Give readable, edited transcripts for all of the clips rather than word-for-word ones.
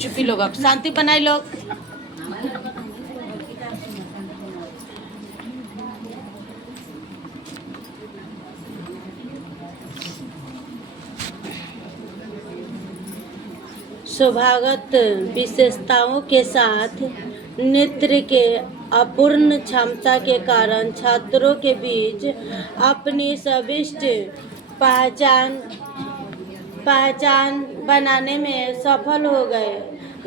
चुप्पी लोग, अब शांति बनाए लोग। स्वभावगत विशेषताओं के साथ नृत्य के अपूर्ण क्षमता के कारण छात्रों के बीच अपनी स्पष्ट पहचान बनाने में सफल हो गए।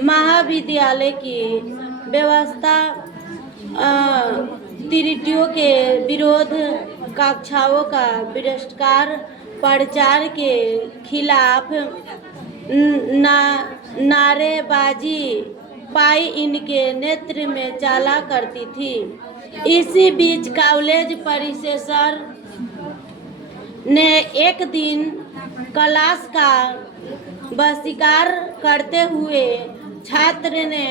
महाविद्यालय की व्यवस्था त्रुटियों के विरोध, कक्षाओं का बहिष्कार, प्रचार के खिलाफ नारेबाजी पाई इनके नेतृत्व में चला करती थी। इसी बीच कॉलेज परिसर ने एक दिन क्लास का बहिष्कार करते हुए छात्र ने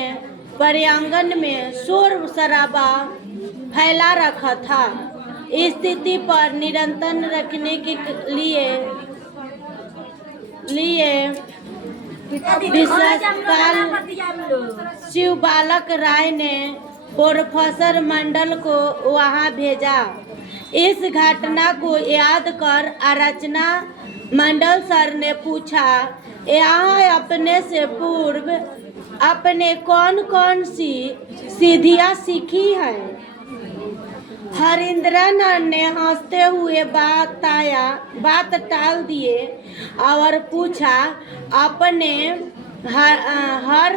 प्रांगण में शोर शराबा फैला रखा था। स्थिति पर नियंत्रण रखने के लिए विशेषकाल शिवबालक राय ने प्रोफेसर मंडल को वहां भेजा। इस घटना को याद कर आलोचना मंडल सर ने पूछा, यहाँ अपने से पूर्व आपने कौन कौन सी सिद्धियां सीखी है? हरिंद्रनाथ ने हंसते हुए बात टाल दिए और पूछा, आपने हर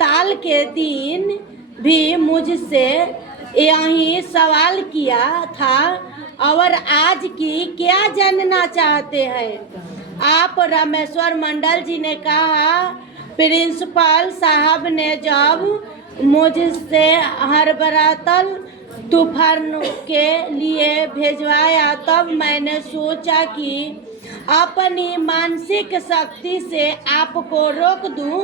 ताल के दिन भी मुझसे यही सवाल किया था और आज की क्या जानना चाहते हैं आप? रामेश्वर मंडल जी ने कहा, प्रिंसिपल साहब ने जब मुझसे हरबरातल तूफान के लिए भेजवाया तब मैंने सोचा कि अपनी मानसिक शक्ति से आपको रोक दूं,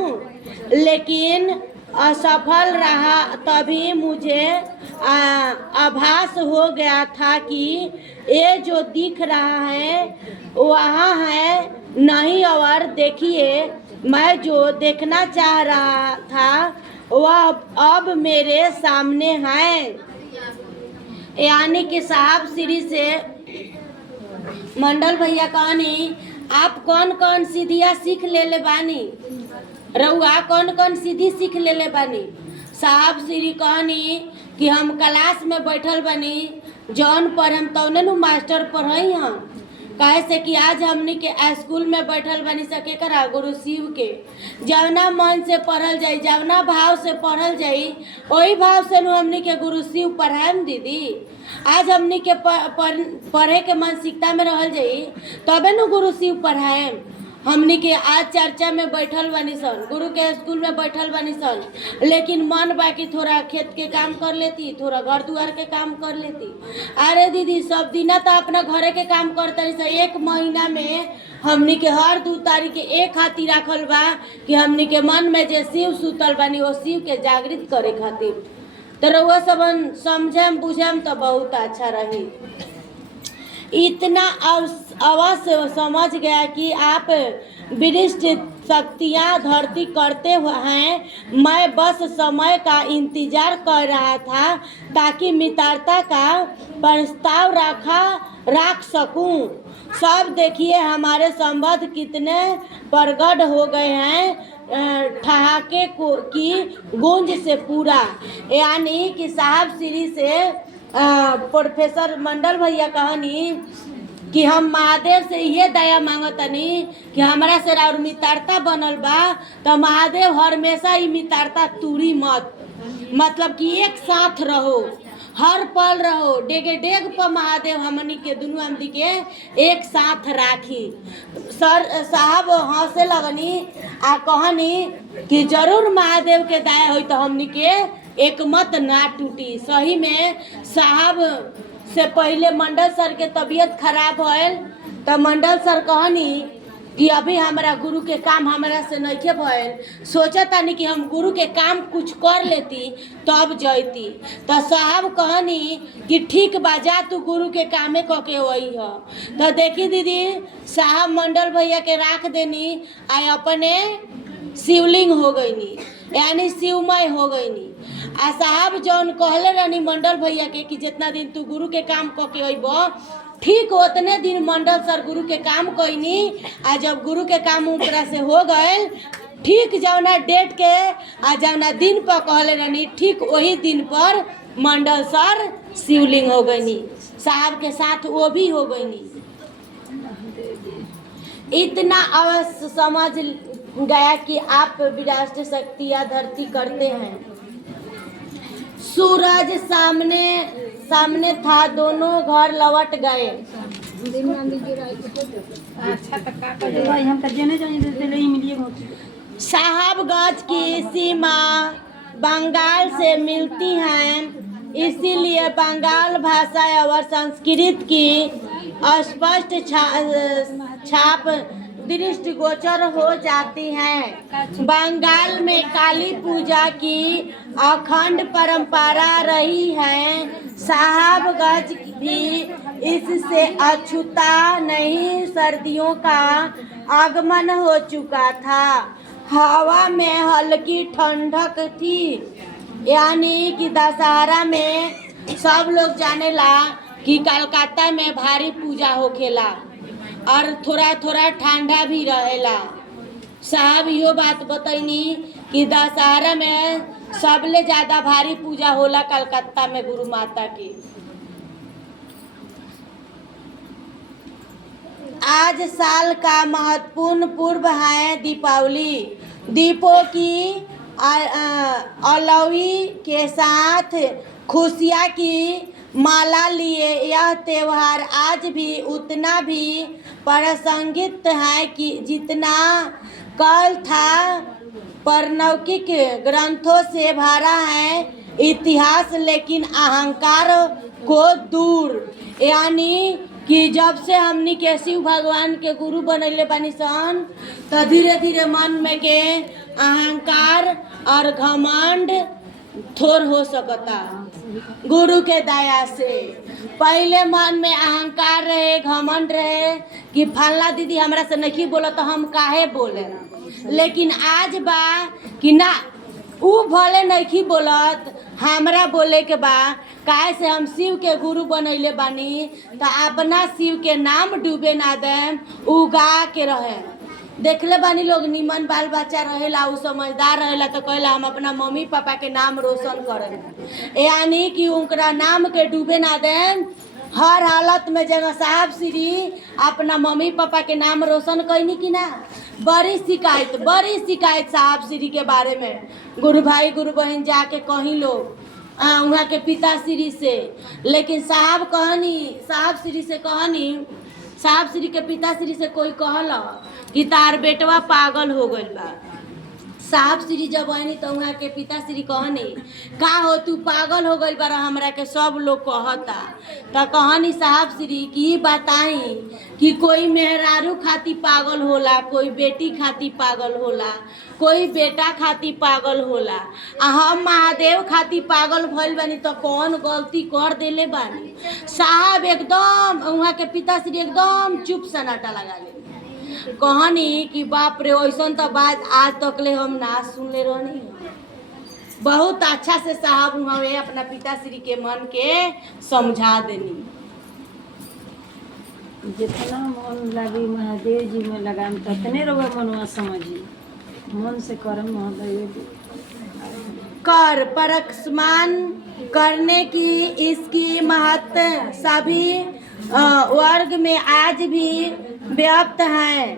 लेकिन असफल रहा। तभी मुझे आभास हो गया था कि ये जो दिख रहा है वहाँ है नहीं, और देखिए मैं जो देखना चाह रहा था वह अब मेरे सामने है। यानी कि साहब श्री से मंडल भैया कहनी, आप कौन कौन सिद्धियाँ सीख ले बानी? रउआ कौन कौन सिद्धि सीख ले बानी? साहब श्री कहनी कि हम क्लास में बैठल बानी, जौन पढ़म तौने नु मास्टर पढ़ई हम। काहे से कि आज हमनी के स्कूल में बैठल बनी सके करा गुरु शिव के जवना मन से पढ़ल जाई, जवना भाव से पढ़ल जाई, वही भाव से नु हमनी के गुरु शिव पढ़ाएम दीदी। आज हमनी के पढ़े के मानसिकता में रहल जाई तबे नु गुरु शिव पढ़ाएम। हमनी के आज चर्चा में बैठल बानी सन, गुरु के स्कूल में बैठल बानी सन, लेकिन मन बाकी थोड़ा खेत के काम कर लेती, थोड़ा घर दुआर के काम कर लेती। अरे दीदी सब दिना तो अपना घरे के काम करते से एक महीना में हमनी के हर 2 तारीख के एक हाथी राखल बा कि हमनी के मन में जे शिव सुतल बानी वो शिव के जागृत करे खातिर। तो रउआ सबन समझम बुझम तो बहुत अच्छा रही। इतना अवश्य समझ गया कि आप विशिष्ट शक्तियाँ धरती करते हैं। मैं बस समय का इंतजार कर रहा था ताकि मित्रता का प्रस्ताव रख सकूं। सब देखिए हमारे संबंध कितने प्रगढ़ हो गए हैं, ठहाके की गूंज से पूरा। यानी कि साहब श्री से प्रोफेसर मंडल भैया कहनी कि हम महादेव से ये दया मांगतनी कि हमरा से और मित्रता बनल बा तो महादेव हमेशा ही मित्रता तूरी मत, मतलब कि एक साथ रहो, हर पल रहो, डेगे डेग पर महादेव हमनी के दुनू आदमी के एक साथ राखी। सर साहब हंसे लगनी आ कहनी कि जरूर महादेव के दया होई तो हमनी के एक मत ना टूटी। सही में साहब से पहले मंडल सर के तबीयत खराब होल तो मंडल सर कहनी कि अभी हमारा गुरु के काम हमारा से नहीं भइल, सोचतानी कि हम गुरु के काम कुछ कर लेती तब जैती। तो साहब कहनी कि ठीक बा, जा तू गुरु के कामे क के वही ह। तो देखी दीदी, साहब मंडल भैया के राख देनी आ अपने शिवलिंग हो गईनी, यानी शिवमय हो गईनी। आ साहब जौन कहले रहनी मंडल भैया के कि जितना दिन तू गुरु के काम क के अइब, ठीक उतने दिन मंडल सर गुरु के काम कईनी। आ जब गुरु के काम ऊपरा से हो गए, ठीक जौना डेट के आ जौना दिन पर कहले रहनी, ठीक वही दिन पर मंडल सर शिवलिंग हो गईनी, साहब के साथ वो भी हो गईनी। इतना अवश्य समझ गया कि आप विरासत शक्तियाँ धरती करते हैं। सूरज सामने सामने था, दोनों घर लौट गए। साहबगंज की सीमा बंगाल से मिलती है, इसीलिए बंगाल भाषा और संस्कृत की स्पष्ट छाप दृष्टिगोचर हो जाती है। बंगाल में काली पूजा की अखंड परंपरा रही है। साहबगंज भी इससे अछूता नहीं। सर्दियों का आगमन हो चुका था, हवा में हल्की ठंडक थी, यानी कि दशहरा में सब लोग जानेला कि कलकत्ता में भारी पूजा होखेला और थोड़ा थोड़ा ठंडा भी रहेला। साहब यो बात बतैनी कि दशहरा में सबले ज़्यादा भारी पूजा होला कलकत्ता में गुरु माता की। आज साल का महत्वपूर्ण पर्व है दीपावली। दीपों की अलौवी के साथ खुशियाँ की माला लिए यह त्योहार आज भी उतना भी प्रासंगिक है कि जितना कल था। परलौकिक ग्रंथों से भरा है इतिहास, लेकिन अहंकार को दूर, यानी कि जब से हमनी के शिव भगवान के गुरु बनैले बानी सन, तो धीरे धीरे मन में के अहंकार और घमंड थोड़ हो सकता गुरु के दया से। पहले मन में अहंकार रहे, घमंड रहे कि फल्ला दीदी हमरा से नहीं बोला तो हम काहे बोले, लेकिन आज बा कि ना, ऊ भले नहीं बोलत, हमरा बोले के बा, काहे से हम शिव के गुरु बनैले बानी, तो अपना शिव के नाम डूबे ना देम, उगा के रहे। देखले बानी लोग निमन बाल बच्चा रहेला, उ समझदार रहेला तो कहला हम अपना मम्मी पापा के नाम रोशन करें, यानी कि उनका नाम के डूबे ना दें। हर हालत में जगह साहब श्री अपना मम्मी पापा के नाम रोशन कैनी कि ना। बड़ी शिकायत साहब श्री के बारे में गुरु भाई गुरु बहन जाके कहीं लोग वहाँ के पिताश्री से, लेकिन साहब श्री के पिताश्री से कोई कहला कि तार बेटवा पागल हो गइल बा। साहब श्री जब आनी तो वहाँ के पिताश्री कहनी, का हो तू पागल हो गइल बारा, हमरा के सब लोग कहता। तो कहनी साहब श्री की बताई कि कोई मेहरारू खाती पागल होला, कोई बेटी खाती पागल होला, कोई बेटा खाती पागल होला, आ हम महादेव खाती पागल भइल बानी तो कौन गलती कर देले बानी। साहब एकदम वहाँ के पिताश्री एकदम चुप सन्नाटा लगा ले। कहनी कि बाप रे, वैसन तो बात आज तक ले हम ना सुनले रहनी। बहुत अच्छा से साहब हमें अपना पिताश्री के मन के समझा देनी। जितना मन लगी महादेव जी में लगाम ततने रहो मनवा समझी, मन से करम महादेव कर परस्मान करने की इसकी महत्व सभी वर्ग में आज भी व्याप्त है।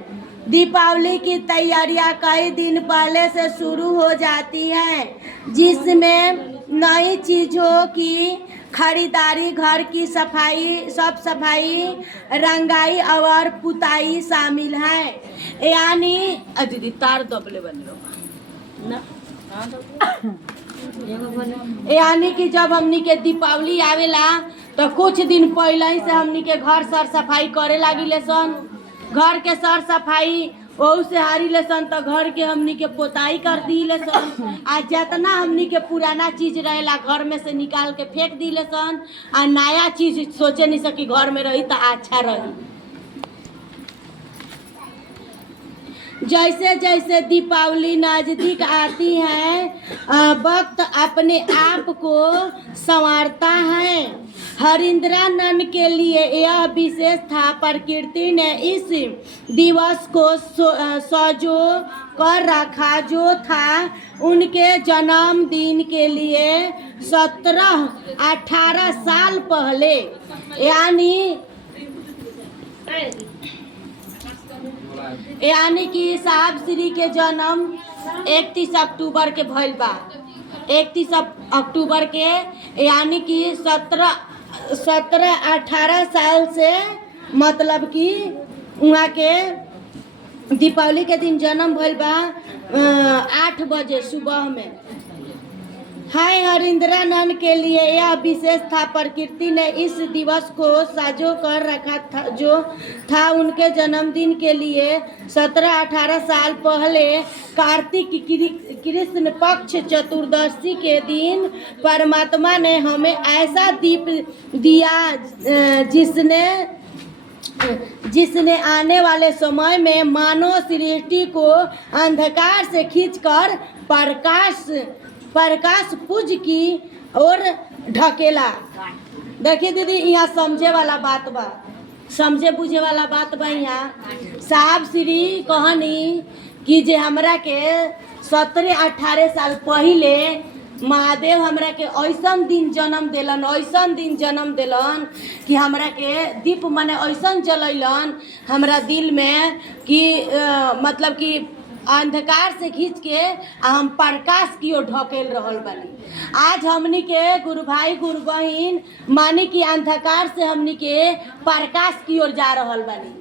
दीपावली की तैयारियां कई दिन पहले से शुरू हो जाती है, जिसमें नई चीज़ों की खरीदारी, घर की साफ सफाई, रंगाई और पुताई शामिल है। यानी दीदी तार दबले बन लो ना, यानी कि जब हमनी के दीपावली आवेला तो कुछ दिन पहले से हमनी के घर साफ सफाई करे लागिले सन। घर के सर सफाई ओहू से हारी लेसन तो घर के हमनी के पोताई कर दी लेसन। आ जितना हमनी के पुराना चीज रहेला घर में से निकाल के फेंक दी लेसन। आ नया चीज सोचे नहीं सकी घर में रही तो अच्छा रही। जैसे जैसे दीपावली नजदीक आती है वक्त अपने आप को संवारता है। हरिंद्रानंद के लिए यह विशेष था। प्रकृति ने इस दिवस को सजो कर रखा जो था उनके जन्मदिन के लिए 17-18 साल पहले, यानी कि साहब श्री के जन्म 31 अक्टूबर के भइल बा। 31 अक्टूबर के, यानी कि 17-18 साल से, मतलब कि वहाँ के दीपावली के दिन जन्म भइल बा 8 बजे सुबह में। हाय हरिंद्रानंद के लिए यह विशेष था। प्रकृति ने इस दिवस को साजो कर रखा था जो था उनके जन्मदिन के लिए 17-18 साल पहले। कार्तिक कृष्ण पक्ष चतुर्दशी के दिन परमात्मा ने हमें ऐसा दीप दिया जिसने आने वाले समय में मानव सृष्टि को अंधकार से खींचकर प्रकाश पुंज की ओर ढकेला। देखिए दीदी, यहाँ समझे वाला बात बा, समझे बुझे वाला बात बा। यहाँ साहब श्री कहनी कि जे हमरा के 17-18 साल पहले महादेव हमरा के ऐसन दिन जन्म दिलन कि हमरा के दीप मने ऐसन जलैलन हमरा दिल में कि मतलब कि अंधकार से खींच के हम प्रकाश की ओर ढकेल रहल बानी। आज हमनी के गुरु भाई गुरु बहिन मानी कि अंधकार से हमनी के प्रकाश की ओर जा रहल बानी।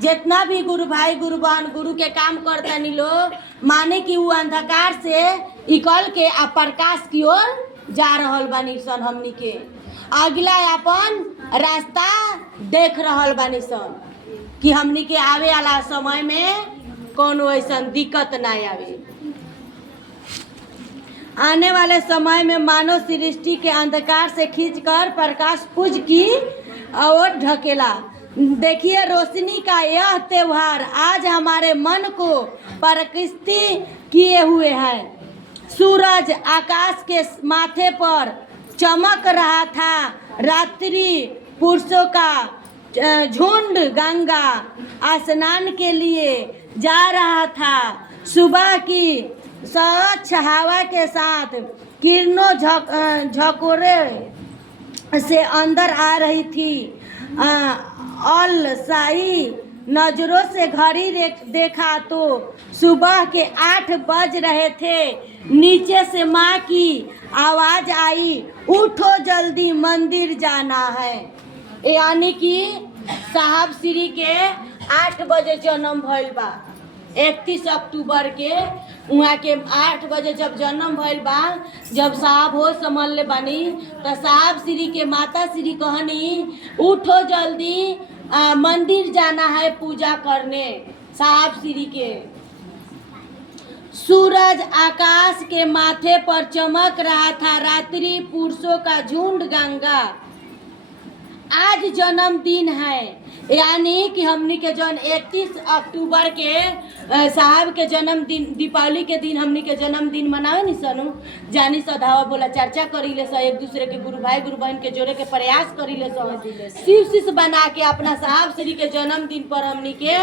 जितना भी गुरु भाई गुरु बहन गुरु के काम करतानी लोग माने कि वो अंधकार से निकल के आ प्रकाश की ओर जा रहल बानी सन। हमनी के अगला अपन रास्ता देख रहल बानी सन कि हमनी के आवे वाला समय में कोनो ऐसा दिक्कत ना आवे। आने वाले समय में मानव सृष्टि के अंधकार से खींचकर प्रकाश पुंज की ओर ढकेला। देखिए रोशनी का यह त्योहार आज हमारे मन को प्रकृति किए हुए है। सूरज आकाश के माथे पर चमक रहा था। रात्रि पुरुषों का झुंड गंगा स्नान के लिए जा रहा था। सुबह की स्वच्छ हवा के साथ किरणों झकोरे से अंदर आ रही थी। अलसाई नजरों से घड़ी देखा तो सुबह के 8 बज रहे थे। नीचे से माँ की आवाज आई, उठो जल्दी मंदिर जाना है। यानी कि साहब श्री के 8 बजे जन्म भइल बा। 31 अक्टूबर के वहाँ के 8 बजे जब जन्म भइल बा, जब साहब हो समझ ले बानी तो साहब श्री के माता श्री कहनी उठो जल्दी मंदिर जाना है पूजा करने। साहब श्री के सूरज आकाश के माथे पर चमक रहा था। रात्रि पुरुषों का झुंड गंगा। आज जन्मदिन है, यानी कि हमनी के जन 31 अक्टूबर के साहब के जन्मदिन दीपावली के दिन हमनी के जन्मदिन मनावे नी सनु जानी सधावा बोला चर्चा करी ले स एक दूसरे के गुरु भाई गुरु बहन के जोड़े के प्रयास करी ले स शीश बना के अपना साहब श्री के जन्मदिन पर हमनी के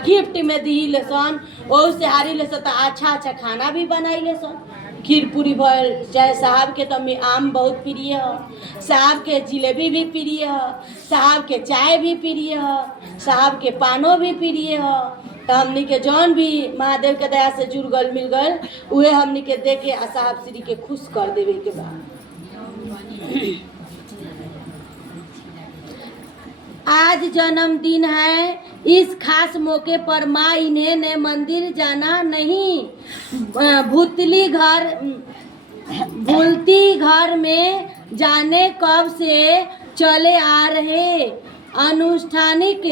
गिफ्ट में दी ले सन। और से हारी ले स अच्छा खाना भी बनाई ले सन। खीर पूरी भल चाहे साहब के तो आम बहुत प्रिय है, साहब के जिलेबी भी प्रिय है, साहब के चाय भी प्रिय है, साहब के पानो भी प्रिय है। तो हमनी के जौन भी महादेव के दया से जुड़ गल मिल गल उहे हमनी के दे के साहब श्री के खुश कर देवे के बाद। आज जन्मदिन है, इस खास मौके पर माँ इन्हें ने मंदिर जाना नहीं भूलती घर में जाने कब से चले आ रहे अनुष्ठानिक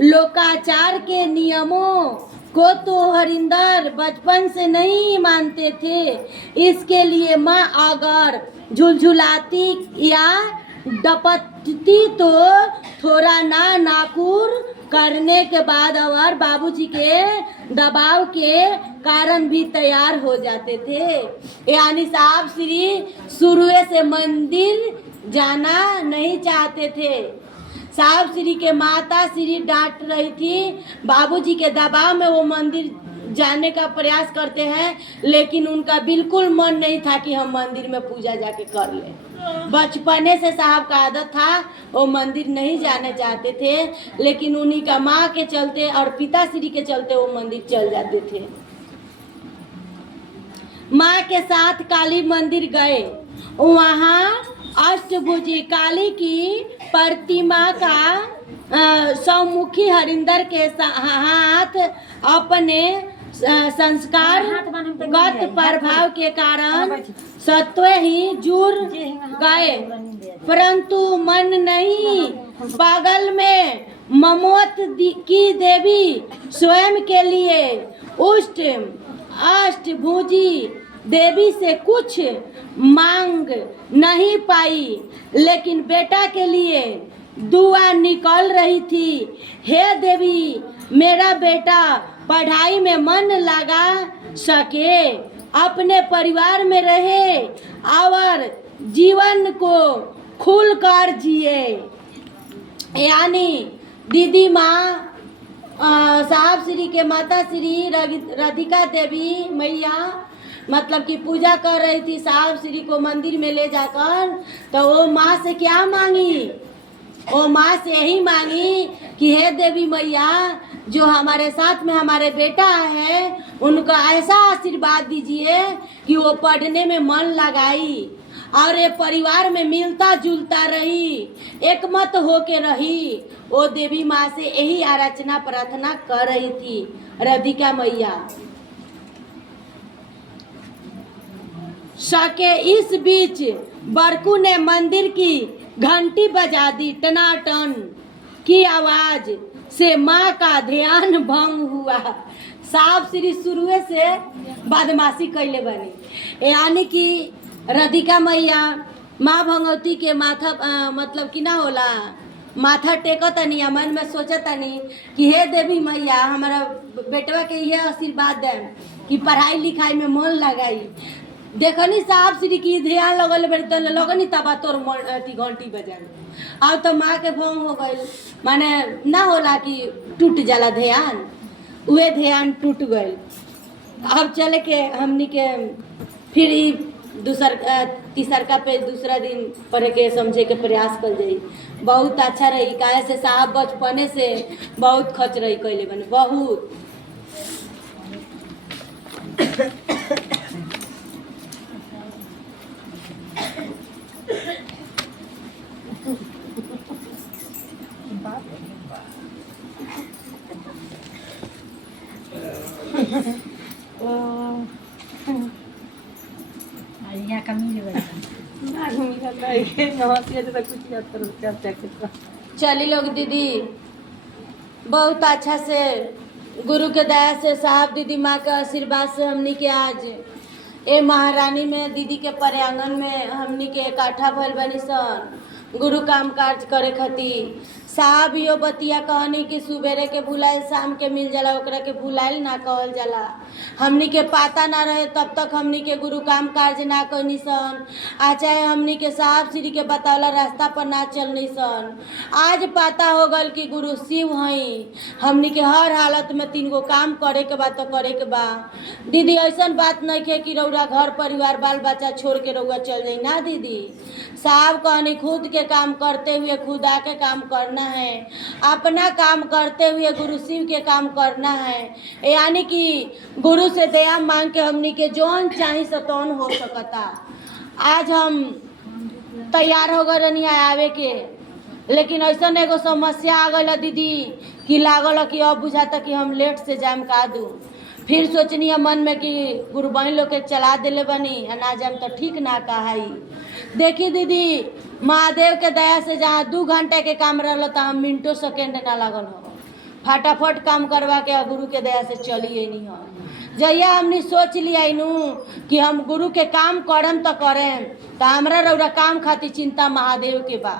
लोकाचार के नियमों को तो हरिंदर बचपन से नहीं मानते थे। इसके लिए माँ अगर झुलझुलाती या डपटती तो थोड़ा ना नाकुर करने के बाद और बाबूजी के दबाव के कारण भी तैयार हो जाते थे। यानी साहब श्री शुरू से मंदिर जाना नहीं चाहते थे। साहब श्री के माता श्री डांट रही थी, बाबूजी के दबाव में वो मंदिर जाने का प्रयास करते हैं, लेकिन उनका बिल्कुल मन नहीं था कि हम मंदिर में पूजा जाके कर लें। बचपने से साहब का आदत था, वो मंदिर नहीं जाने चाहते थे, लेकिन उन्हीं का माँ के चलते और पिताश्री के चलते वो मंदिर चल जाते थे। माँ के साथ काली मंदिर गए, वहाँ अष्टभुजी काली की प्रतिमा का सौमुखी हरिंदर के हाथ अपने संस्कार गत प्रभाव के कारण सत्वे ही जुड़ गए, परंतु मन नहीं। बगल में ममोत की देवी स्वयं के लिए अष्टभुजी देवी से कुछ मांग नहीं पाई, लेकिन बेटा के लिए दुआ निकल रही थी। हे देवी, मेरा बेटा पढ़ाई में मन लगा सके, अपने परिवार में रहे और जीवन को खुलकर जिए। यानी दीदी माँ साहब श्री के माता श्री राधिका देवी मैया मतलब कि पूजा कर रही थी साहब श्री को मंदिर में ले जाकर, तो वो माँ से क्या मांगी? वो माँ से यही मांगी कि हे देवी मैया, जो हमारे साथ में हमारे बेटा है उनका ऐसा आशीर्वाद दीजिए कि वो पढ़ने में मन लगाई और ये परिवार में मिलता जुलता रही, एक मत होके रही। वो देवी माँ से यही आराधना प्रार्थना कर रही थी राधिका मैया। सके इस बीच बरकू ने मंदिर की घंटी बजा दी। टनाटन की आवाज से माँ का ध्यान भंग हुआ। साहब श्री शुरू से बदमाशी कैले बने, यानी कि राधिका मैया माँ भगवती के माथा मतलब कि ना होला माथा टेको तनी, मन में सोचा तनी कि हे देवी मैया, हमारा बेटवा के ये आशीर्वाद दे कि पढ़ाई लिखाई में मन लगाई। देखनी साहब श्री की ध्यान लगल बड़ी तो लगनी तबा तोर अथी घंटी बजा। अब तो माँ के भंग हो गई, माने ना होला कि टूट जाला ध्यान, उहे ध्यान टूट गई। अब चले के हमनी के फिर तीसरका पे दूसरा दिन पढ़े के समझे के प्रयास कर जाई। बहुत अच्छा रही, काहे से साहब बचपने से बहुत खच रही कैले बने, बहुत। चली लोग दीदी, बहुत अच्छा से गुरु के दया से साहब दीदी माँ के आशीर्वाद से हमनी के आज ए महारानी में दीदी के पर्यांगन में हमनी के इकट्ठा भइल बनी सन गुरु काम काज करे खातिर। साहब यो बतिया कहनी कि सुबेरे के भुलाइल शाम के मिल जाला, ओकरा के भुलाइल ना कहल जाला। हमनी के पता ना रहे तब तक हमनी के गुरु काम कार्य ना करनी सन, आ चाहे हमनी के साहब श्री के बतावला रास्ता पर ना चलनी सन। आज पता हो गल कि गुरु शिव हई, हमनी के हर हालत में 3 गो काम करे के बा तो करे के बा। दीदी ऐसन बात नहीं है कि रउरा घर परिवार बाल बच्चा छोड़ के रउरा चल जाई ना दीदी। साहब कहनी खुद के काम करते हुए खुदा के काम करना है, अपना काम करते हुए गुरु शिव के काम करना है। यानी कि गुरु से दया मांग के हमनी के जौन चाही सतौन हो सकता। आज हम तैयार हो गए रनिया आवे के, लेकिन ऐसा एगो समस्या आ गई दीदी कि लागल कि अब बुझाता कि हम लेट से जाम का दूँ। फिर सोचनी है मन में कि गुरु बहन लोग के चला दिले बनी, ना जाम तो ठीक ना कहाई। देखी दीदी महादेव के दया से जहाँ 2 घंटे के काम रहल तहाँ मिनटों सेकेंड ना लागल हो, फटाफट काम करवा के गुरु के दया से चली नहीं हो। जहिया हमने सोच लिया कि हम गुरु के काम करम तो करें, तो हमरा रौरा काम खातिर चिंता महादेव के बा।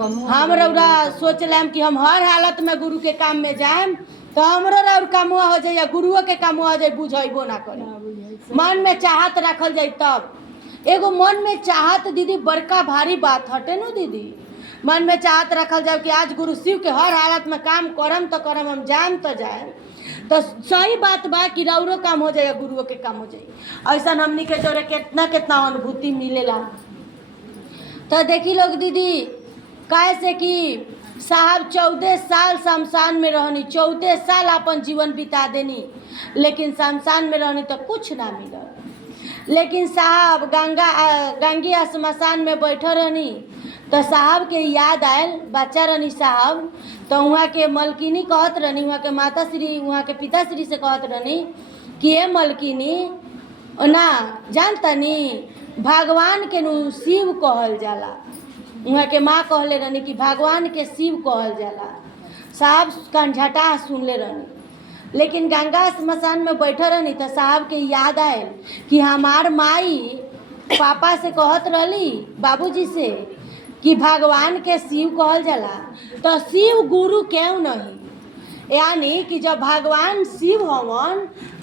हम रौरा सोच लेम कि हम हर हालत में गुरु के काम में जाएम तो हमरो रौर कामुआ हो जाए या गुरुओं के कामुआ हो जाए, बुझेबो ना करे। मन में चाहत रखल जाए तब एगो मन में चाहत दीदी बड़का भारी बात हटे नु दीदी। मन में चाहत रखल जाए कि आज गुरु शिव के हर हालत में काम करम तो करम, हम जाम तो जाए, तो सही बात बा कि रौरो काम हो जाए गुरुओं के काम हो जाए। ऐसा हमनी के जोरे कितना कितना अनुभूति मिलेला। तो देखी लोग दीदी कैसे कि साहब 14 साल शमशान में रहनी, 14 साल अपन जीवन बिता देनी, लेकिन शमशान में रहनी तो कुछ ना मिला। लेकिन साहब गंगी श्मशान में बैठल रहनी तो साहब के याद आयल, बच्चा रहनी साहब, तो वहाँ के मलकिनी कहत रहनी, वहाँ के माता श्री, वहाँ के पिताश्री से कहत रहनी कि ये मलकिनी ना जानतनी भगवान के नु शिव कहल जाला। वहाँ के माँ कहले रहनी कि भगवान के शिव कहल जाला। साहब कंझटा सुनले रहनी, लेकिन गंगा श्मशान में बैठल रहनी तो साहब के याद आयल कि हमार माई पापा से कहत रहली, बाबूजी से, कि भगवान के शिव कहल जाला, तो शिव गुरु क्यों नहीं? यानी कि जब भगवान शिव हवन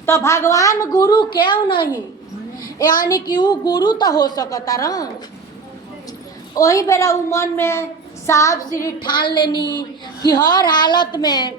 तो भगवान गुरु क्यों नहीं? यानी कि वो गुरु तो हो सकता रह। वही बेरा उ मन में साहब श्री ठान लेनी कि हर हालत में